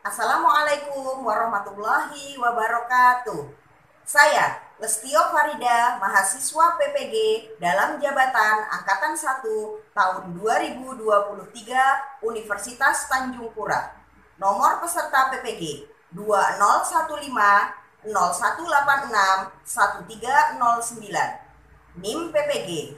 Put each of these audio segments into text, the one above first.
Assalamualaikum warahmatullahi wabarakatuh. Saya Lestio Farida, mahasiswa PPG dalam jabatan Angkatan 1 tahun 2023 Universitas Tanjung Pura. Nomor peserta PPG 2015 0186 1309. NIM PPG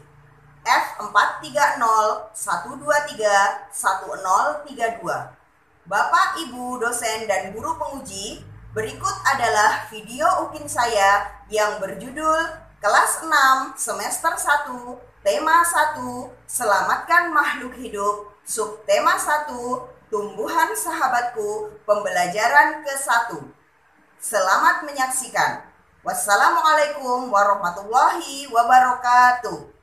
F430 123 1032. Bapak, Ibu, dosen, dan guru penguji, berikut adalah video UKIN saya yang berjudul Kelas 6 Semester 1 Tema 1 Selamatkan Makhluk Hidup, Subtema 1 Tumbuhan Sahabatku, Pembelajaran ke-1. Selamat menyaksikan. Wassalamualaikum warahmatullahi wabarakatuh.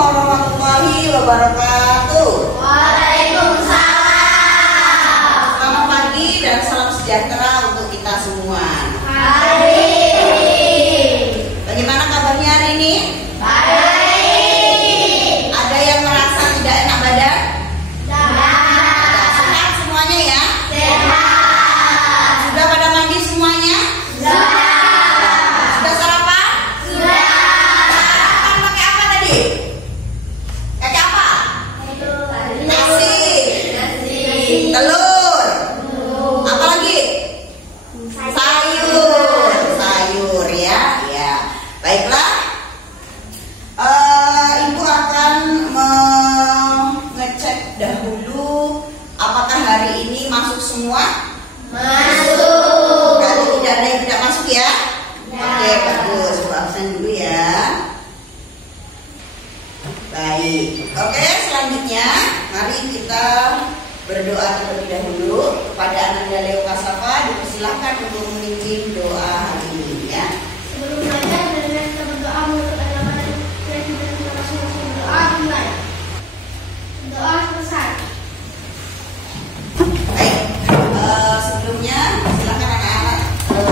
Warahmatullahi wabarakatuh. Waalaikumsalam. Selamat pagi dan salam sejahtera untuk kita semua. Baik. Bagaimana kabarnya hari ini? Baik. Ada yang merasa tidak enak badan? Sehat semuanya ya? Sehat. Sudah pada mandi semuanya? Sudah sarapan? Sarapan pakai apa tadi? Pakai apa? Nasi, telur, apa lagi? Sayur ya, ya. Baiklah, Ibu akan mengecek dahulu apakah hari ini masuk semua. Masuk. Berarti tidak ada yang tidak masuk ya? Oke, bagus. Ibu absen dulu ya. Baik. Oke, selanjutnya mari kita berdoa terlebih dahulu kepada Ananda Leo Kasafa. Dipersilahkan untuk memimpin doa hari ini ya. Sebelum belajar, marilah kita berdoa menurut ajaran Presiden Rasulullah. Doa dimulai. Doa selesai. Baik. Sebelumnya silakan anak-anak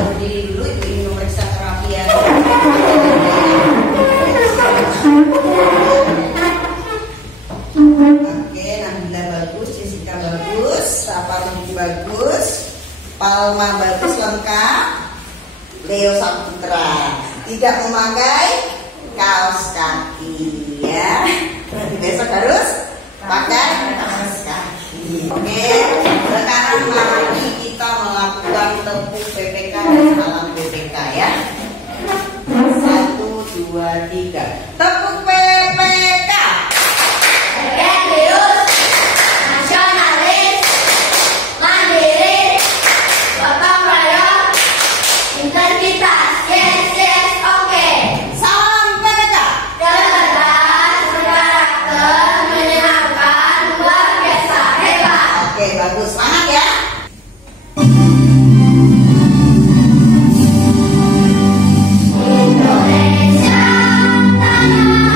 berdiri dulu. Ibu ingin memeriksa kerapian. Oke, Nabila bagus, Jessica bagus, Saparudi bagus, Palma bagus lengkap, Leo Saputra tidak memakai kaos kaki ya. Berarti besok harus pakai kaos kaki. Oke, sekarang mari kita melakukan tepuk PPK dan salam PPK ya. 1, 2, 3. Tepuk PPK. Religius, nasionalis, mandiri, gotong royong, integritas. Yes, yes, oke. Salam PPK. Cerdas, berkarakter, menyenangkan, luar biasa, hebat. Oke, bagus. Semangat ya. Indonesia, tanah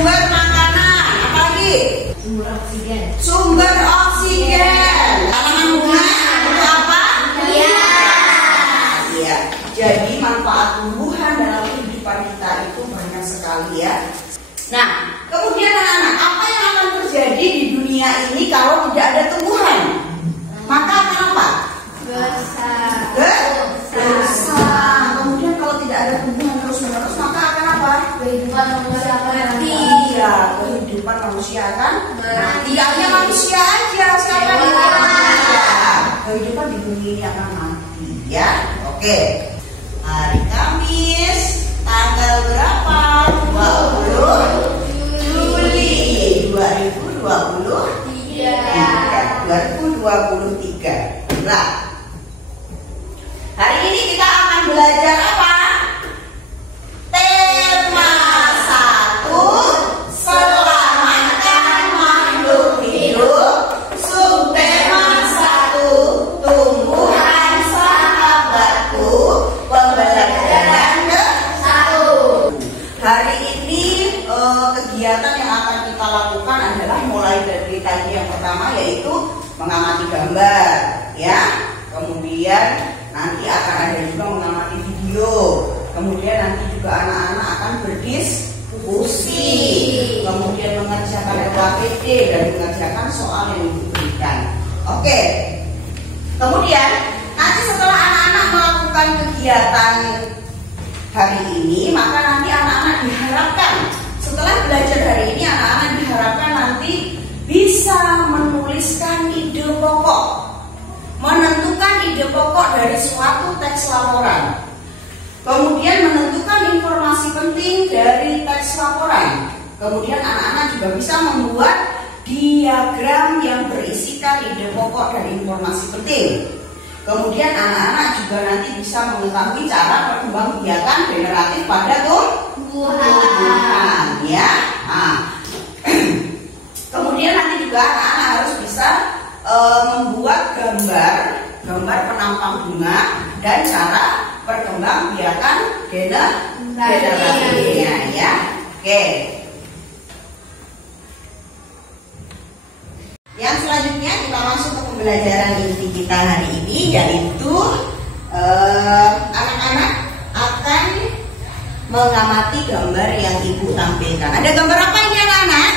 sumber makanan. Apa lagi? Sumber oksigen. Sumber oksigen. Tanaman bunga untuk apa? Iya. Iya. Jadi manfaat tumbuhan dalam kehidupan kita itu banyak sekali ya. Nah, kemudian anak-anak, apa yang akan terjadi di dunia ini kalau tidak ada tumbuhan? Maka akan apa? Gersang. Kemudian kalau tidak ada tumbuhan terus-menerus, maka akan apa? Kehidupan manusia akan mati. Iya, kehidupan manusia akan mati. Hanya manusia aja, siapa yang manusia? Kehidupan di bumi ini akan mati, ya. Oke. Hari Kamis, tanggal berapa? 20 Juli 2023. Nah, hari ini kita akan belajar apa? Tema 1, selamatkan makhluk hidup. Subtema 1, tumbuhan sahabatku. Pembelajaran ke-1. Hari ini kegiatan yang akan kita lakukan adalah mulai dari tadi yang pertama, yaitu mengamati gambar, ya. Kemudian nanti akan ada juga mengamati video. Kemudian nanti juga anak-anak akan berdiskusi. Kemudian mengerjakan LKPD dan mengerjakan soal yang diberikan. Oke. Kemudian nanti setelah anak-anak melakukan kegiatan hari ini, maka nanti anak-anak diharapkan setelah belajar hari ini, anak-anak diharapkan nanti bisa menuliskan ide pokok, menentukan ide pokok dari suatu teks laporan, kemudian menentukan informasi penting dari teks laporan. Kemudian anak-anak juga bisa membuat diagram yang berisikan ide pokok dari informasi penting. Kemudian anak-anak juga nanti bisa mengetahui cara perkembangbiakan generatif pada tumbuhan, ya. Nah, kemudian nanti juga anak-anak harus bisa membuat gambar penampang bunga dan cara perkembangbiakan generasinya, ya. Oke. Yang selanjutnya kita masuk ke pembelajaran inti kita hari ini, yaitu anak-anak akan mengamati gambar yang ibu tampilkan. Ada gambar apa ini anak-anak?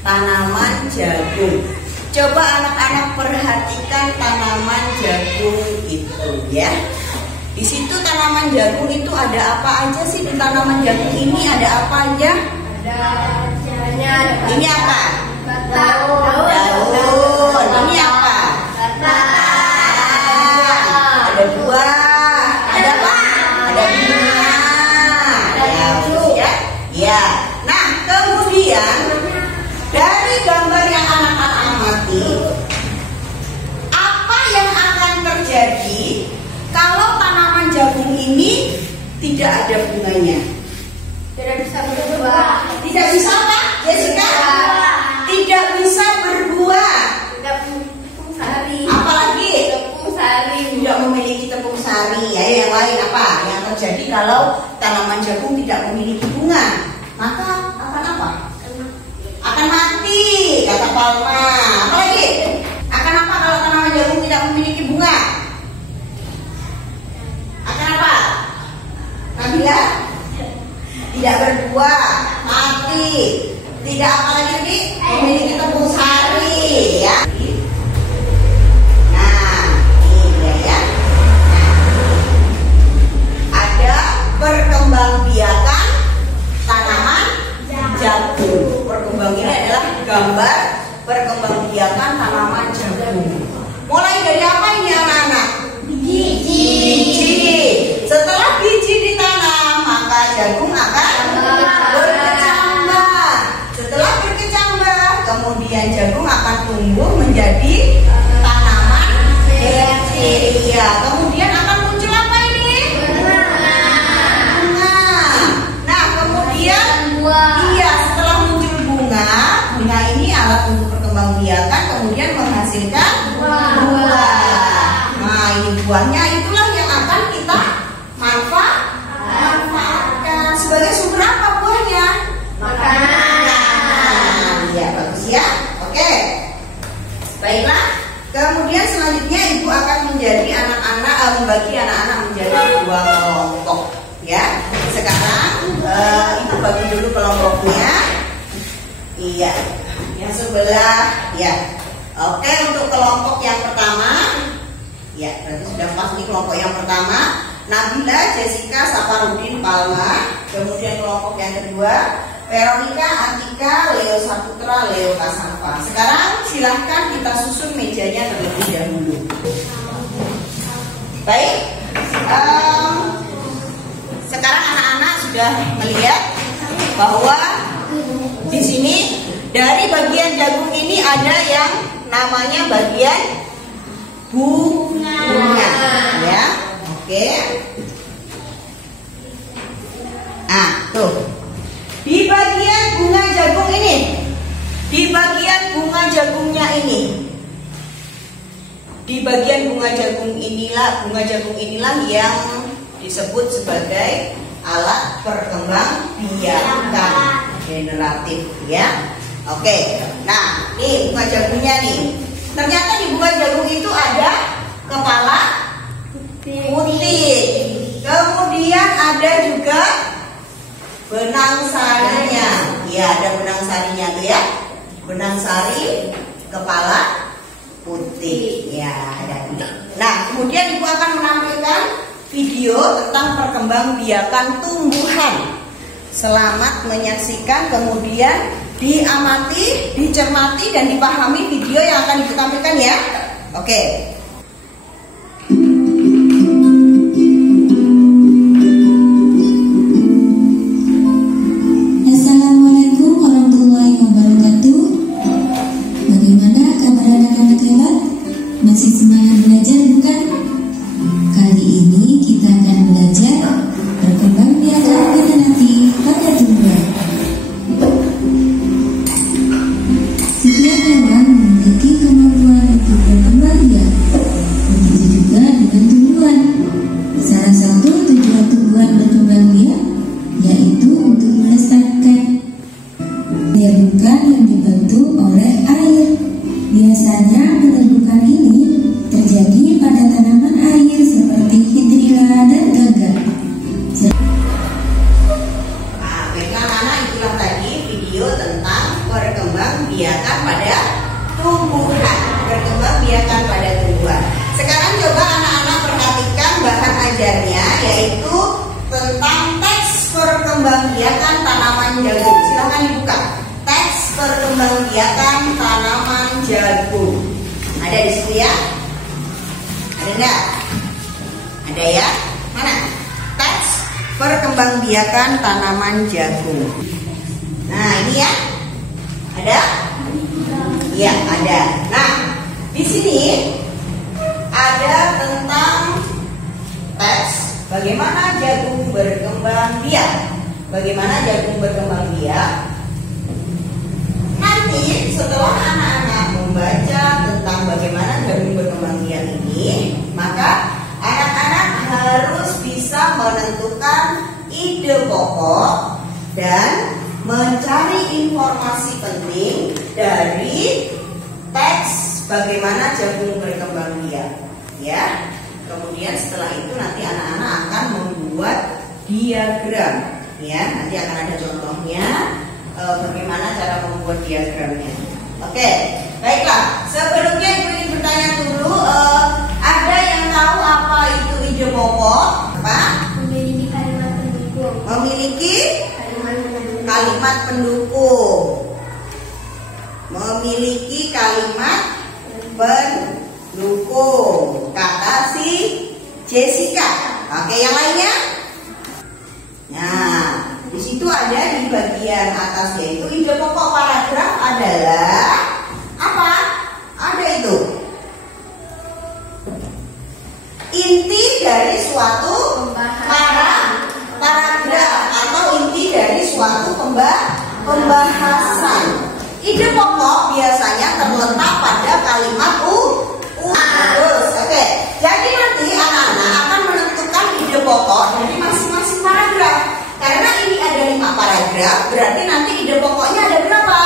Tanaman jagung. Coba anak-anak perhatikan tanaman jagung itu, ya. Di situ tanaman jagung itu ada apa aja sih? Di tanaman jagung ini ada apa aja? Ini apa? Daun. Ini apa? Ada buah. Ada apa? Ada bunga. Ya. Ya. Nah, kemudian dari gambar yang anak-anak amati, apa yang akan terjadi kalau tanaman jagung ini tidak ada bunganya? Tidak bisa berbuah. Tidak bisa apa? Jessica? Tidak bisa berbuah. Tidak tepung sari. Apalagi? Tepung sari. Tidak memiliki tepung sari. Ya, yang lain apa? Yang terjadi kalau tanaman jagung tidak memiliki bunga? Maka akan apa? Akan mati, kata Palma. Apalagi? Akan apa kalau tanaman jagung tidak memiliki bunga? Akan apa? Nabila? Tidak berbuah, mati. Tidak apa lagi, memiliki tepung sari, ya. Nah, ini dia, ya. Ada perkembangbiakan tanaman jagung. Perkembang ini adalah gambar perkembangbiakan tanaman jagung. Mulai dari apa ini anak-anak? Biji. Setelah biji ditanam, maka jagung akan berkecambah. Setelah berkecambah, kemudian jagung akan tumbuh menjadi tanaman berceria. Kemudian akan muncul apa ini? Bunga. Nah, kemudian setelah muncul bunga ini alat untuk perkembangbiakan, kemudian menghasilkan buah. Nah, ini buahnya itulah yang akan kita manfaatkan. bagi dulu kelompoknya. Iya, yang sebelah ya. Oke, untuk kelompok yang pertama, ya berarti sudah pas nih kelompok yang pertama. Nabila, Jessica, Saparudin, Palma. Kemudian kelompok yang kedua, Veronica, Atika, Leo Saputra, Leo Kasafa. Sekarang silahkan kita susun mejanya terlebih dahulu. Baik, sekarang anak-anak sudah melihat bahwa di sini dari bagian jagung ini ada yang namanya bagian bunga, ya. Oke. Nah, tuh. Di bagian bunga jagung ini, di bagian bunga jagungnya ini, di bagian bunga jagung inilah yang disebut sebagai alat perkembangbiakan generatif, ya. Oke. Nah, nih bunga jagungnya nih. Ternyata di bunga jagung itu ada kepala putih. Kemudian ada juga benang sarinya. Ya, ada benang sarinya tuh ya. Benang sari, kepala putih. Ya, ada. Nah, kemudian Ibu akan menampilkan video tentang perkembangbiakan tumbuhan. Selamat menyaksikan, kemudian diamati, dicermati, dan dipahami video yang akan Ibu tampilkan ya. Oke. Assalamualaikum warahmatullahi wabarakatuh. Bagaimana kabar anak-anak hebat? Masih semangat belajar bukan? Kali ini kita akan belajar perkembangbiakan generatif pada tumbuhan. Setiap hewan memiliki kemampuan untuk berkembang biak. Begitu juga dengan tumbuhan. Salah satu tujuan tumbuhan berkembang biak yaitu untuk melestarikan penyerbukan yang dibantu oleh air. Biasanya penyerbukan ini terjadi pada tanaman air seperti hidrilla dan gagal. Nah, baiklah anak, itulah tadi video tentang perkembangbiakan pada tumbuhan. Perkembangbiakan pada tumbuhan. Sekarang coba anak-anak perhatikan bahan ajarnya, yaitu tentang teks perkembangbiakan tanaman jagung. Silahkan dibuka. Teks perkembangbiakan tanaman jagung. Ada di situ ya? Ada enggak? Ada ya? Mana? Teks perkembangbiakan tanaman jagung. Nah, ini ya. Ada? Iya, ada. Nah, di sini ada tentang teks bagaimana jagung berkembang biak. Bagaimana jagung berkembang biak? Nanti setelah anak-anak membaca tentang bagaimana jagung berkembang biak ini, maka anak-anak harus bisa menentukan ide pokok dan mencari informasi penting dari teks bagaimana jagung berkembang biak, ya. Kemudian setelah itu nanti anak-anak akan membuat diagram, ya. Nanti akan ada contohnya bagaimana cara membuat diagramnya. Oke, baiklah. Sebelumnya Ibu ingin bertanya dulu, ada yang tahu apa itu ide pokok? Apa? Memiliki kalimat pendukung. Memiliki Kalimat pendukung. kalimat pendukung. Memiliki kalimat pendukung. Kata si Jessica. Oke, yang lainnya? Nah, di situ ada di bagian atas, yaitu ide pokok paragraf adalah apa? Ada itu. Inti dari suatu paragraf atau inti dari suatu pembahasan. Ide pokok biasanya terletak pada kalimat terus. Oke. Jadi nanti anak-anak akan menentukan ide pokok dari masing-masing paragraf. Karena ini ada 5 paragraf, berarti nanti ide pokoknya ada berapa?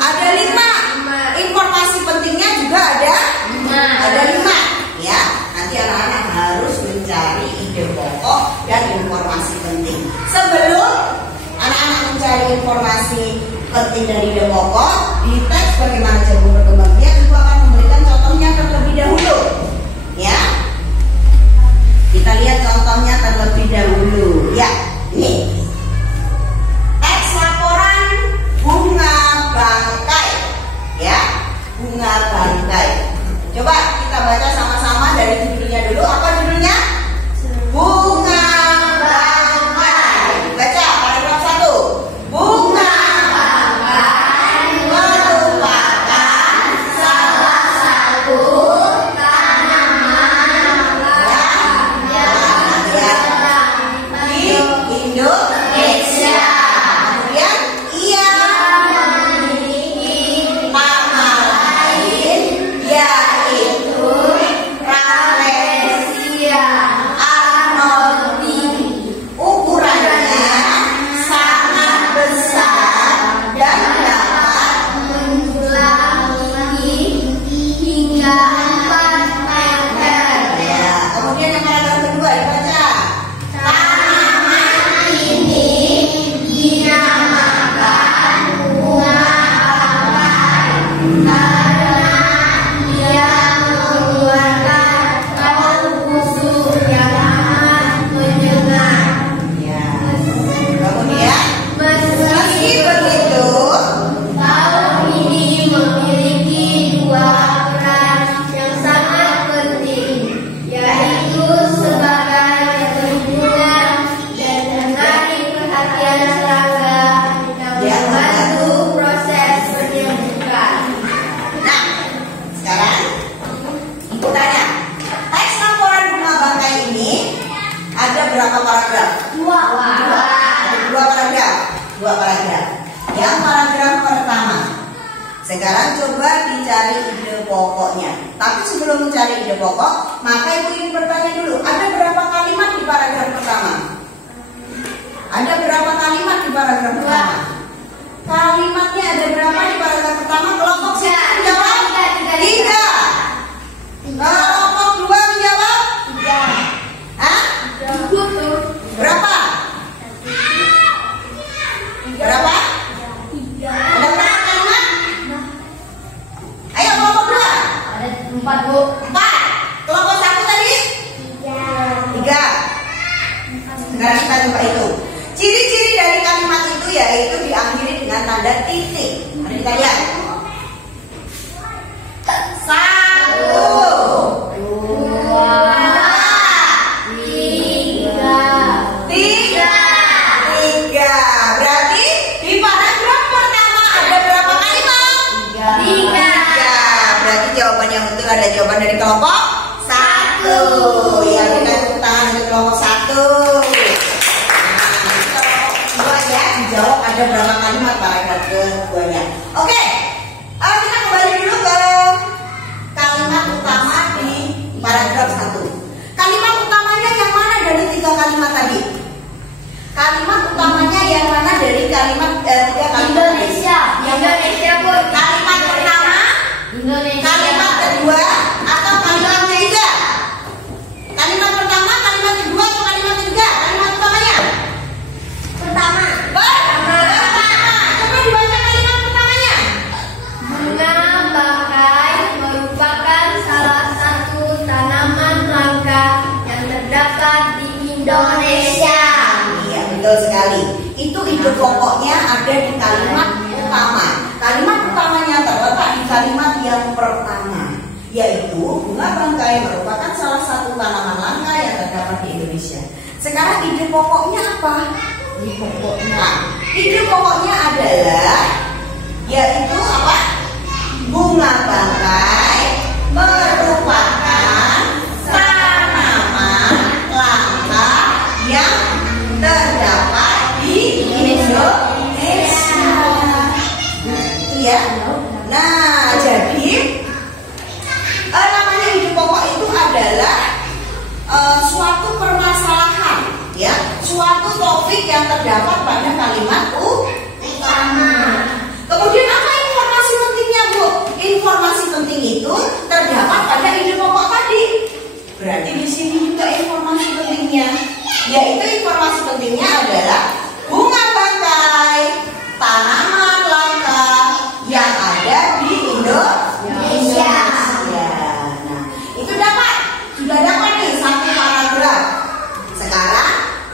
Ada 5. Informasi pentingnya juga ada 5. Ya, nanti anak-anak harus mencari ide pokok dan informasi penting. Sebelum penting dari ide pokok di teks bagaimana jagung berkembang biak Ibu akan memberikan contohnya terlebih dahulu. Ya, kita lihat contohnya terlebih dahulu. Ya, ini teks laporan bunga bangkai. Ya, bunga bangkai. Coba kita baca sama-sama dari judulnya dulu. Apa judulnya? Bunga bangkai. Baca paragraf 1. Bunga bangkai merupakan salah satu tanaman di Indonesia. Kemudian ia memiliki nama lain yaitu Rafflesia arnoldii. Ukurannya sangat besar dan dapat menjulang tinggi hingga 4 meter. Ya, kemudian yang paragraf kedua dibaca. Tanaman ini dinamakan bunga bangkai karena dia mengeluarkan bau busuk yang amat menyengat. Ya. Kemudian meski begitu, bau ini memiliki dua peran yang sangat penting, yaitu sebagai perlindungan dan menarik perhatian serangga yang membantu proses penyembuhan. Nah, sekarang Ibu tanya, teks laporan bunga bangkai ini ada berapa paragraf? Dua paragraf. Yang paragraf pertama. Sekarang coba dicari ide pokoknya. Tapi sebelum mencari ide pokok, maka Ibu ingin bertanya dulu, ada berapa kalimat di paragraf pertama? Ada berapa kalimat di paragraf pertama? Kalimatnya ada berapa di paragraf pertama? Kelompok satu menjawab 3. Kelompok 2 menjawab 3. Hah? Berapa? Berapa? Ada berapa kalimat? Ayo kelompok 2. Ada 4, Bu. 4. Kelompok 1 tadi? 3. Sekarang kita coba hitung. Ciri-ciri dari kalimat itu yaitu diakhiri dengan tanda titik. Mari kita lihat. 1, 2, 3. Berarti di paragraf pertama ada berapa kalimat? 3. Berarti jawaban yang betul ada jawaban dari kelompok 1. Ya, kita tepuk tangan untuk kelompok 1. Nah, ya, dijawab ada berapa kalimat paragraf keduanya. Oke, kita kembali dulu ke kalimat utama di paragraf 1. Kalimat utamanya yang mana dari 3 kalimat tadi? Kalimat utamanya yang mana dari kalimat 3 kalimat? Indonesia, Bu. Kalimat pertama, Indonesia. kalimat kedua, atau kalimat ketiga? Kalimat pertama, kalimat kedua, atau kalimat ketiga? Kalimat utamanya? Pertama. Coba dibaca kalimat pertamanya. Bunga bangkai merupakan salah satu tanaman langka yang terdapat di Indonesia. Iya, betul sekali. Itu ide pokoknya ada di kalimat utama. Kalimat utamanya terletak di kalimat yang pertama, yaitu bunga bangkai merupakan salah satu tanaman langka yang terdapat di Indonesia. Sekarang ide pokoknya apa? Ide pokoknya adalah yaitu apa? Bunga bangkai merupakan tanaman langka yang terdapat di Indonesia. Itu ya. Nah, jadi namanya ide pokok itu adalah suatu permasalahan, ya, suatu topik yang terdapat pada kalimat utama. Kemudian apa informasi pentingnya, Bu? Informasi penting itu terdapat pada ide pokok tadi. Berarti di sini juga informasi pentingnya, yaitu informasi pentingnya adalah bunga bangkai tanaman langka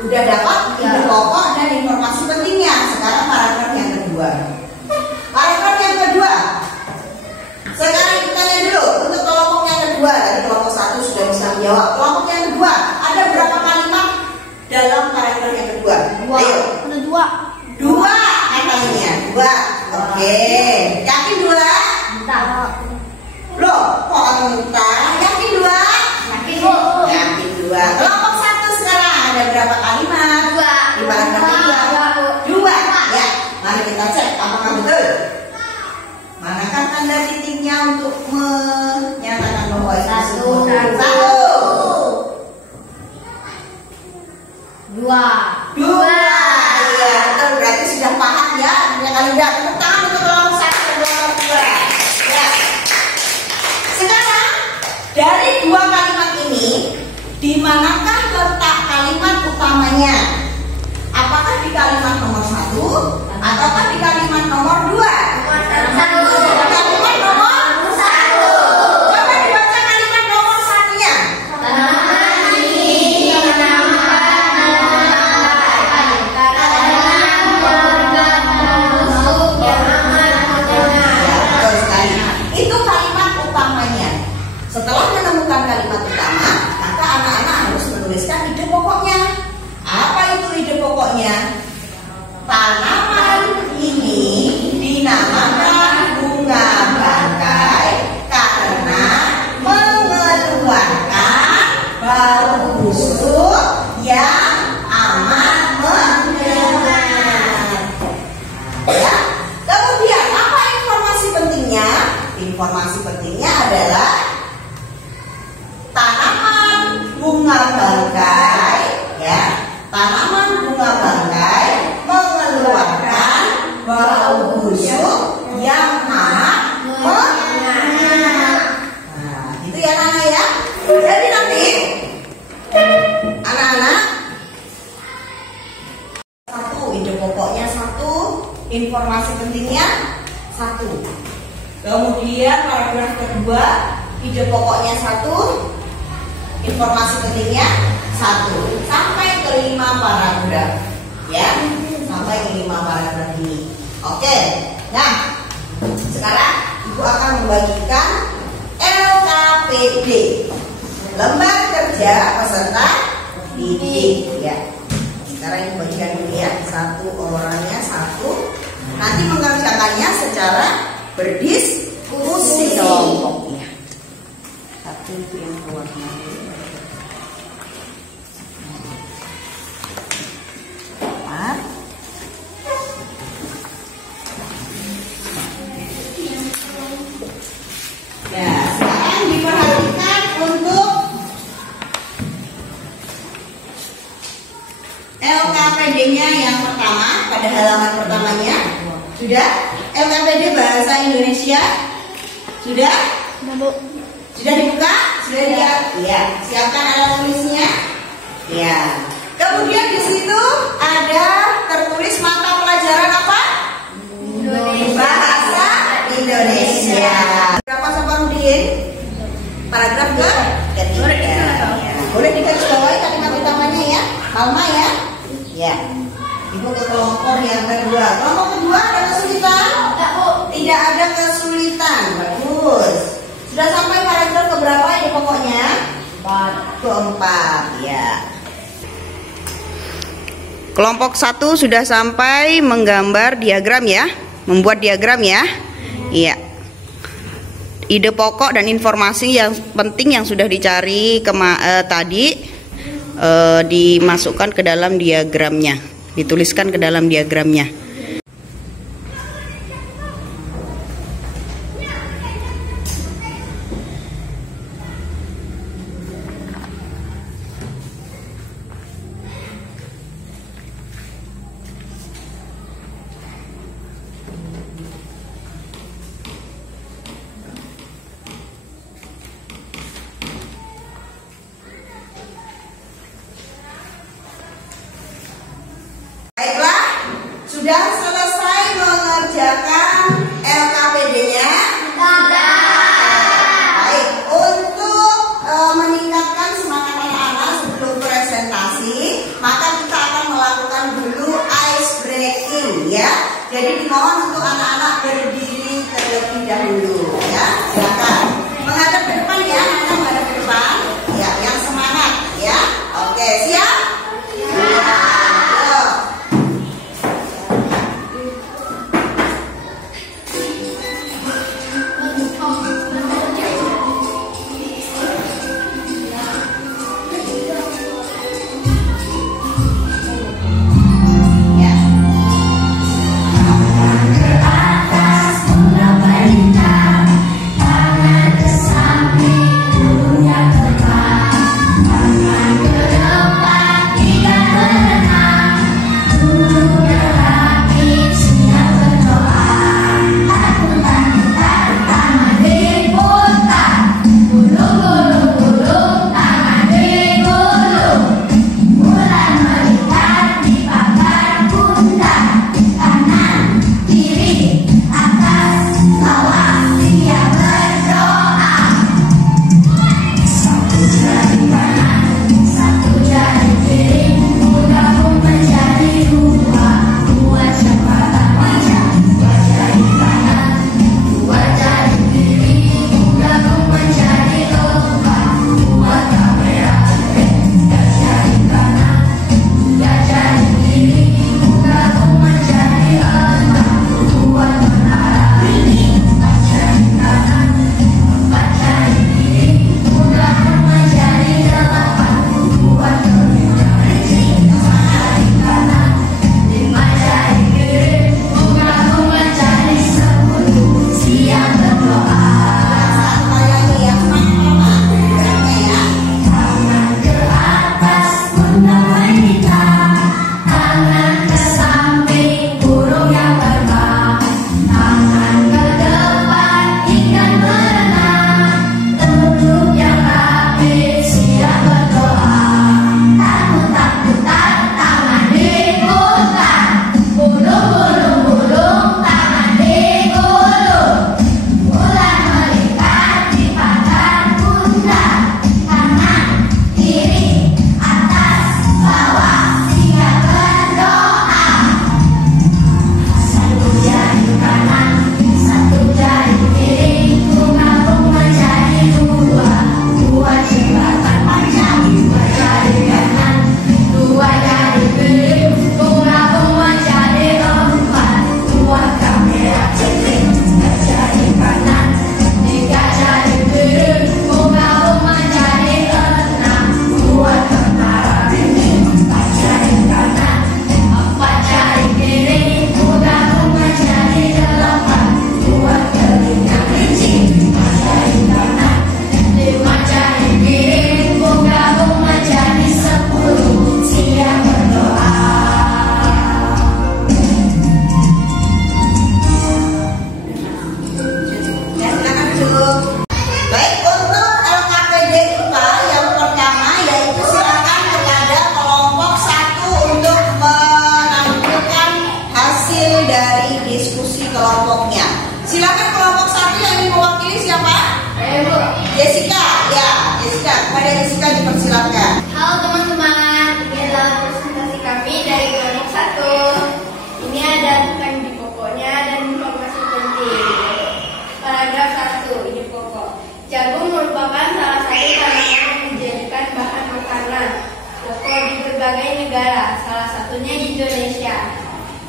Udah dapat ide pokok dan informasi pentingnya. Sekarang paragraf yang kedua. Paragraf yang kedua. Sekarang kita tanya dulu untuk kelompok yang kedua. Tadi kelompok 1 sudah bisa menjawab. Kelompok yang kedua, ada berapa kalimat dalam paragraf yang kedua? Ayo. Ada 2. 2 katanya. 2. Oke. Yakin 2? Entar. Loh, kok entah? Yakin 2? Yakin. Yakin 2. Kelompok 1 sekarang ada berapa kalimat? 2. Di paragraf kedua. 2. Ya. Mari kita cek apakah betul. Manakah tanda titiknya untuk menyatakan bahwa itu 1. 2. 2. Iya, betul, berarti sudah paham ya. Kalau udah tepuk tangan untuk kelompok 1 dan kelompok 2. Ya. Sekarang dari 2 kalimat ini, di manakah letak kalimat utamanya? Apakah di kalimat nomor 1 ataukah di kalimat nomor 2? Kalimat nomor 1. Coba dibaca kalimat nomor 1-nya. Betul sekali. Itu kalimat utamanya. Setelah menemukan kalimat utama, maka anak-anak harus menuliskan ide pokoknya. Apa itu ide pokoknya? Tanaman ini dinamakan bunga bangkai karena mengeluarkan bau busuk yang amat menyengat. Ya. Kemudian apa informasi pentingnya? Informasi pentingnya adalah tanaman bunga bangkai, ya. Tanaman bunga bangkai mengeluarkan bau busuk yang amat menyengat. Nah, itu ya anak-anak ya. Jadi nanti anak-anak 1 ide pokoknya 1, informasi pentingnya 1. Kemudian paragraf kedua, ide pokoknya 1, informasi pentingnya 1, sampai ke 5 paragraf, ya, sampai ke 5 paragraf ini. Oke, nah sekarang ibu akan membagikan LKPD, lembar kerja peserta didik, ya. Sekarang ibu bagikan dulu ya, 1 orangnya 1, nanti mengerjakannya secara berdiskusi kelompoknya. 1 itu yang keluarnya. Ya, sekarang diperhatikan untuk LKPD-nya yang pertama pada halaman pertamanya. Sudah? LKPD bahasa Indonesia? Sudah? Sudah dibuka? Sudah lihat? Iya. Siapkan alat tulisnya? Ya. Kemudian di situ ada tertulis mata pelajaran apa? Bahasa Indonesia. Berapa Sobat Rudin? Paragraf ke ketiga. Boleh digaris bawahi kalimat utamanya ya, Alma ya. Ya. Ibu ke kelompok yang kedua. Kelompok kedua ada kesulitan? Tidak ada kesulitan. Bagus. Sudah sampai paragraf keberapa ini pokoknya? 4. Keempat ya. Kelompok 1 sudah sampai menggambar diagram ya, membuat diagram ya. Iya. Ide pokok dan informasi yang penting yang sudah dicari tadi dimasukkan ke dalam diagramnya, dituliskan ke dalam diagramnya. Baiklah, sudah Jessica, ya, Jessica, kepada Jessica dipersilakan. Halo teman-teman, ini adalah presentasi kami dari kelompok 1. Ini ada indi pokoknya dan informasi penting. Paragraf 1, indi pokok. Jagung merupakan salah satu tanaman yang dijadikan bahan makanan pokok di berbagai negara, salah satunya di Indonesia.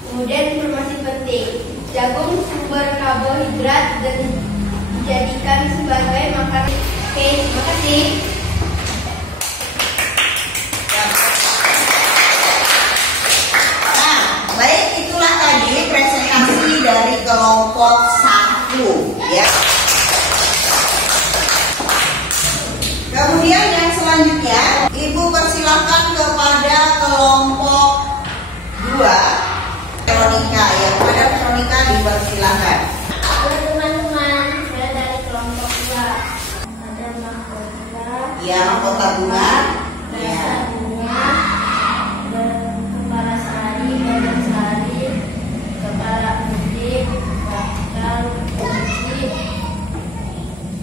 Kemudian informasi penting. Jagung sumber karbohidrat dan dijadikan sebagai makanan. Oke, terima kasih. Nah, baik, itulah tadi presentasi dari kelompok 1, ya. Kemudian yang selanjutnya, Ibu persilahkan kepada kelompok 2, Veronica, ya. Kepada Veronica dipersilahkan. Halo teman-teman, saya dari kelompok 2. Ada mahkota. Ya, mahkota bunga. Ya. Bunga, kepala sari, badan sari, kepala putih, bakal putih,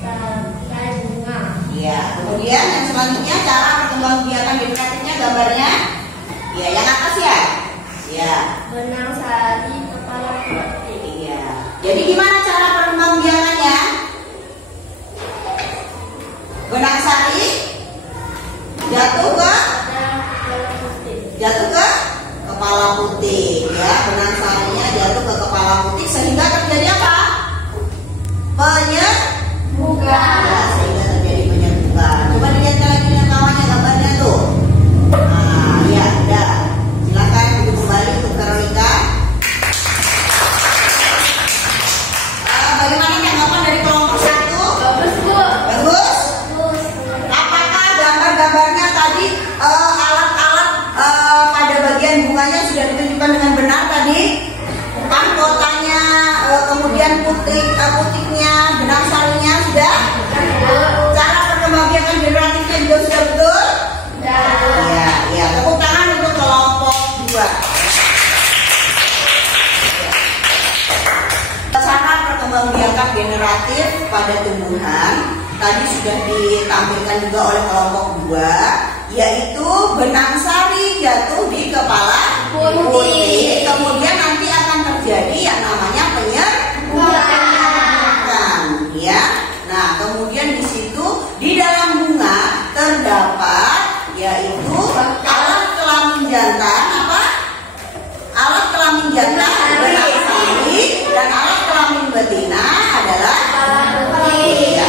tangkai bunga. Ya, kemudian yang selanjutnya cara perkembangbiakan generatifnya gambarnya. Ya, yang atas ya. Ya. Benang sari, kepala putih. Iya. Jadi gimana cara perkembangbiakannya? Benang sari jatuh ke kepala putih, ya. Benang sarinya jatuh ke kepala putih sehingga terjadi apa? Penyerbukan. Ya, sehingga terjadi penyerbukan. Coba dilihat lagi dengan kawannya gambarnya tuh. Nah, ya, udah. Silakan duduk kembali untuk Veronica. Bagaimana tanggapan dari kelompok 1? Bagus, Bu. Bagus. Apakah gambar-gambarnya tadi alat-alat pada bagian bunganya sudah ditunjukkan dengan benar tadi? Kan kotanya, kemudian putiknya, benang sarinya sudah? Cara perkembangbiakan generatifnya juga sudah betul? Ya, ya. Tepuk tangan untuk kelompok 2. Cara perkembangbiakan generatif pada tumbuhan tadi sudah ditampilkan juga oleh kelompok 2, yaitu benang sari jatuh di kepala putih. Kemudian nanti akan terjadi yang namanya penyerbukan, ya. Nah, kemudian di situ di dalam bunga terdapat yaitu alat kelamin jantan, apa? Alat kelamin jantan benang sari dan alat kelamin betina adalah putih.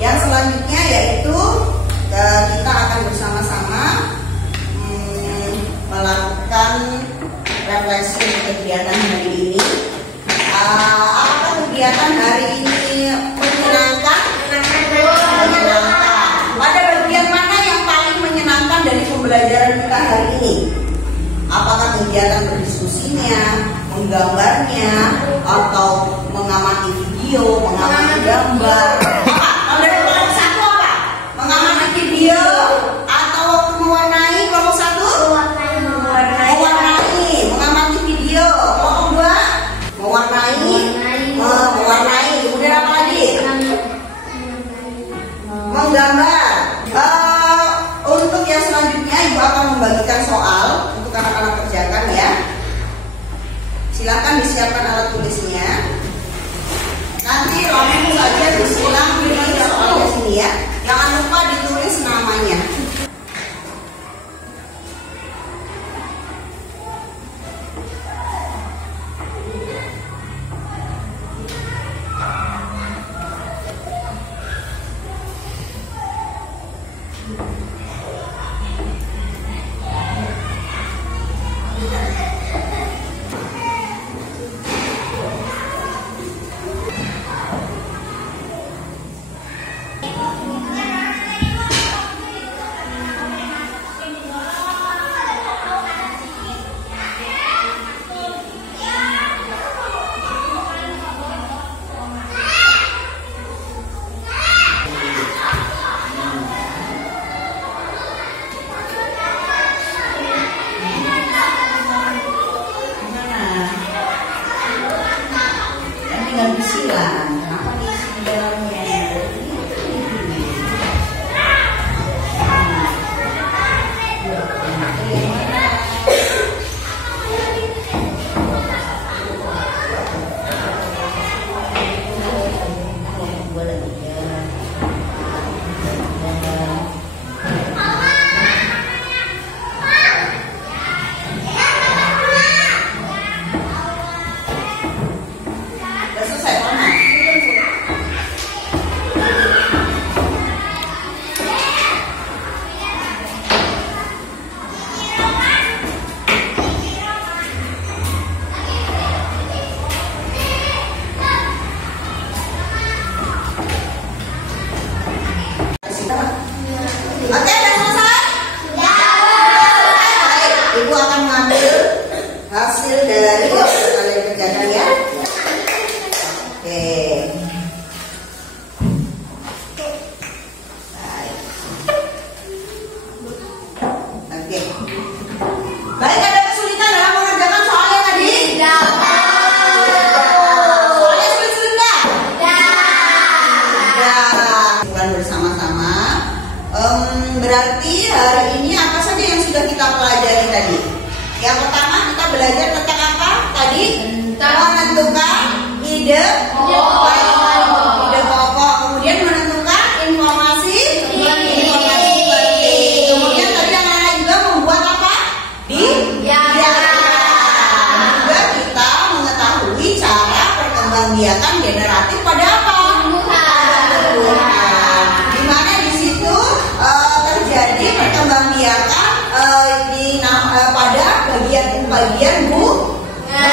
Yang selanjutnya yaitu kita akan bersama-sama melakukan refleksi kegiatan hari ini. Apakah kegiatan hari ini menyenangkan? Menyenangkan. Pada bagian mana yang paling menyenangkan dari pembelajaran kita hari ini? Apakah kegiatan berdiskusinya, menggambarnya, atau mengamati video, mengamati gambar? Kalau dari kelompok 1 apa? Mengamati video atau mewarnai? Kelompok 1? Mewarnai, mengamati video. Kelompok 2? Mewarnai. Kemudian apa lagi? Menggambar. Untuk yang selanjutnya Ibu akan membagikan soal untuk anak-anak kerjakan, ya. Silakan disiapkan alat tulisnya. Nanti langsung saja disilang di soalnya sini, ya. Jangan lupa ditulis namanya. hasil dari yang kalian kerjakan ya. Oke. Baik. Oke. Baik, ada kesulitan dalam mengerjakan soalnya tadi? Tidak. Soalnya sulit-sulit nggak? Tidak. Bukan bersama-sama. Berarti hari ini apa saja yang sudah kita pelajari tadi? Yang pertama kita belajar tentang apa tadi? Menentukan ide pokok. Kemudian menentukan informasi penting. Kemudian tadi anak-anak juga membuat apa? Juga kita mengetahui cara perkembangbiakan generatif pada apa? Tumbuhan. Di mana di situ terjadi perkembangbiakan pada bagian bunga.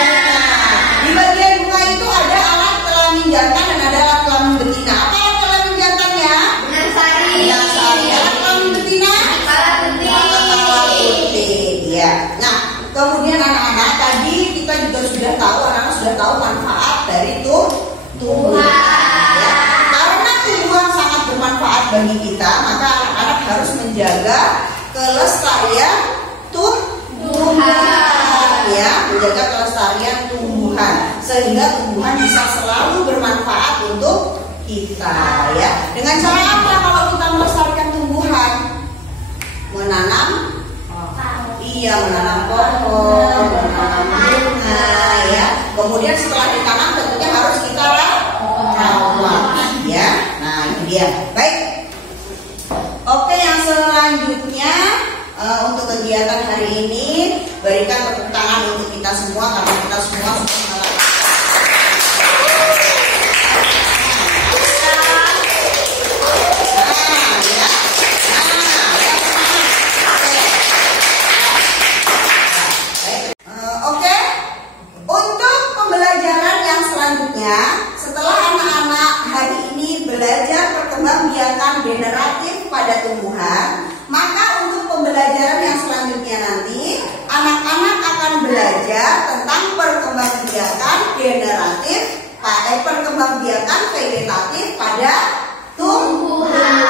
Di bagian bunga itu ada alat kelamin jantan dan ada alat kelamin betina. Apa alat kelamin jantannya? Nasari. Alat kelamin betina? Alat putih. Ya. Nah, kemudian anak-anak tadi kita juga sudah tahu manfaat dari tumbuhan. Ya. Karena tumbuhan sangat bermanfaat bagi kita, maka anak-anak harus menjaga kelestarian tumbuhan, ya, menjaga kelestarian tumbuhan sehingga tumbuhan bisa selalu bermanfaat untuk kita, ya. Dengan cara apa kalau kita melestarikan tumbuhan? Menanam pohon, menanam bunga, ya. Kemudian setelah ditanam tentunya harus kita rawat, ya. Nah, itu dia. Baik. Oke, yang selanjutnya untuk kegiatan hari ini berikan tepuk tangan untuk kita semua karena kita semua sudah melakukan. Oke, untuk pembelajaran yang selanjutnya setelah anak-anak hari ini belajar perkembangbiakan generatif pada tumbuhan, maka untuk pembelajaran yang selanjutnya nanti anak-anak akan belajar tentang perkembangbiakan perkembangbiakan vegetatif pada tumbuhan.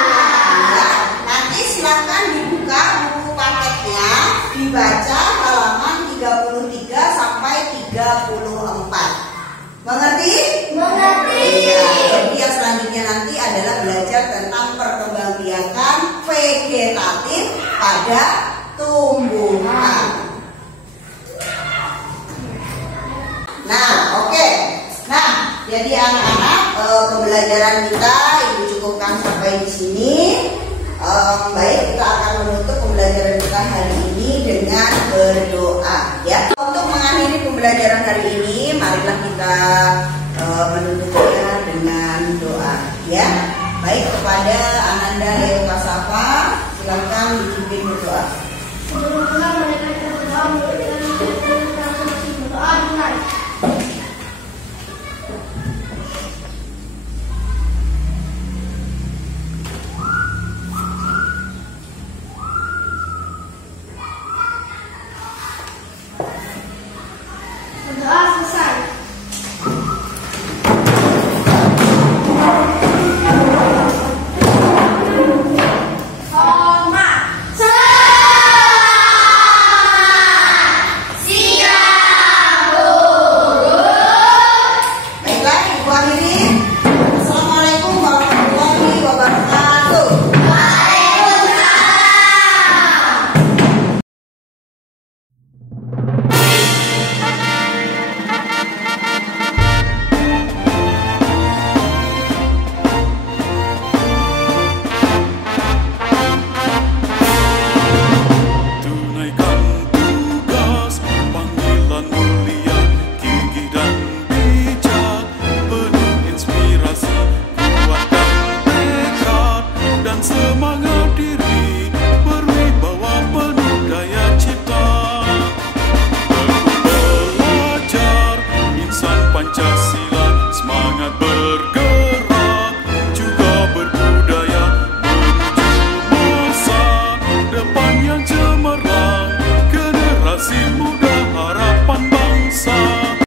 Ya, nanti silakan dibuka buku paketnya, dibaca halaman 33 sampai 34. Mengerti? Mengerti. Iya. Jadi yang selanjutnya nanti adalah belajar tentang perkembangbiakan vegetatif pada tumbuhan. Nah, oke. Nah, jadi anak-anak pembelajaran kita ibu cukupkan sampai di sini. Baik, kita akan menutup pembelajaran kita hari ini dengan berdoa, ya. Untuk mengakhiri pembelajaran hari ini, marilah kita menutupnya dengan doa, ya. Baik, kepada Ananda Leo Kasafa, silakan dipimpin berdoa. Berdoa selesai. Hormat. Siap, guru. Baiklah, ibu akhiri. Assalamualaikum warahmatullahi wabarakatuh. Tunaikan tugas panggilan mulia, gigih dan bijak, penuh inspirasi, kuat dan tekad dan semangat.